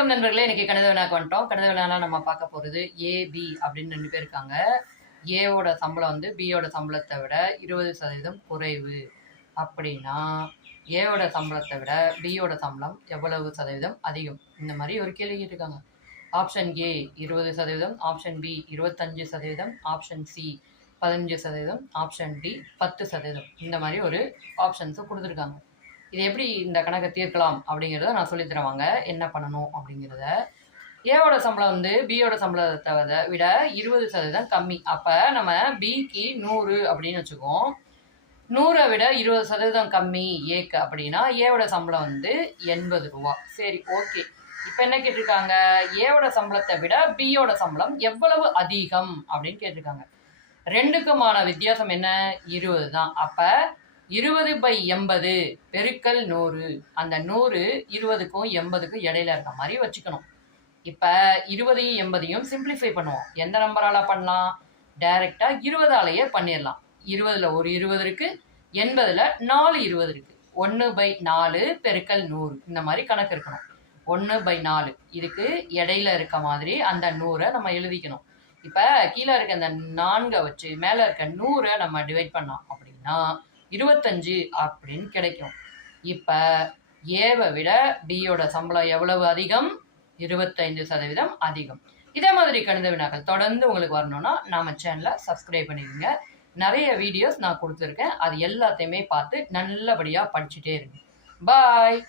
வணக்கம் நண்பர்களே. இன்னைக்கு கணித வினாக்கு வந்துட்டோம். கணித வினால நம்ம பார்க்க போகிறது ஏபி அப்படின்னு 2 பேர் இருக்காங்க. ஏவோட சம்பளம் வந்து பியோட சம்பளத்தை விட 20% குறைவு அப்படின்னா ஏவோட சம்பளத்தை விட பியோட சம்பளம் எவ்வளவு சதவீதம் அதிகம்? இந்த மாதிரி ஒரு கேள்வி கேட்டிருக்காங்க. Option A 20%, option B 25%, option C 15%, option D 10%. இந்த மாதிரி ஒரு ஆப்ஷன்ஸை கொடுத்துருக்காங்க. இது எப்படி இந்த கணக்கை தீர்க்கலாம் அப்படிங்கிறத நான் சொல்லித்தரேன் வாங்க. என்ன பண்ணணும் அப்படிங்கிறத. ஏவோட சம்பளம் வந்து பியோட சம்பளத்தை விட 20% கம்மி. அப்போ நம்ம பிக்கு 100 அப்படின்னு வச்சுக்கோம். 100 விட 20% கம்மி ஏக்கு அப்படின்னா ஏவோட சம்பளம் வந்து 80 ரூபா. சரி, ஓகே. இப்போ என்ன கேட்டிருக்காங்க? ஏவோட சம்பளத்தை விட பியோட சம்பளம் எவ்வளவு அதிகம் அப்படின்னு கேட்டிருக்காங்க. ரெண்டுக்குமான வித்தியாசம் என்ன? 20 தான். அப்போ 20/80 பெருக்கல் 100. அந்த 100 20க்கும் 80க்கும் இடையில இருக்க மாதிரி வச்சுக்கணும். இப்போ 20ஐயும் 80ஐயும் சிம்பிளிஃபை பண்ணுவோம். எந்த நம்பரால் பண்ணலாம்? டைரெக்டாக 20ஆலேயே பண்ணிடலாம். 20ல் ஒரு 20 இருக்குது, 80ல் 4 20 இருக்குது. 1/4 பெருக்கல் 100 இந்த மாதிரி கணக்கு இருக்கணும். 1/4 இதுக்கு இடையில இருக்க மாதிரி அந்த 100ஐ நம்ம எழுதிக்கணும். இப்போ கீழே இருக்க அந்த 4 வச்சு மேலே இருக்க 100ஐ நம்ம டிவைட் பண்ணோம் அப்படின்னா 25 அப்படின்னு கிடைக்கும். இப்போ ஏவை விட பியோட சம்பளம் எவ்வளவு அதிகம்? 25% அதிகம். இதே மாதிரி கணித வினாக்கள் தொடர்ந்து உங்களுக்கு வரணும்னா நம்ம சேனலை சப்ஸ்கிரைப் பண்ணிக்கோங்க. நிறைய வீடியோஸ் நான் கொடுத்துருக்கேன். அது எல்லாத்தையுமே பார்த்து நல்லபடியாக படிச்சுட்டே இருங்க. பாய்.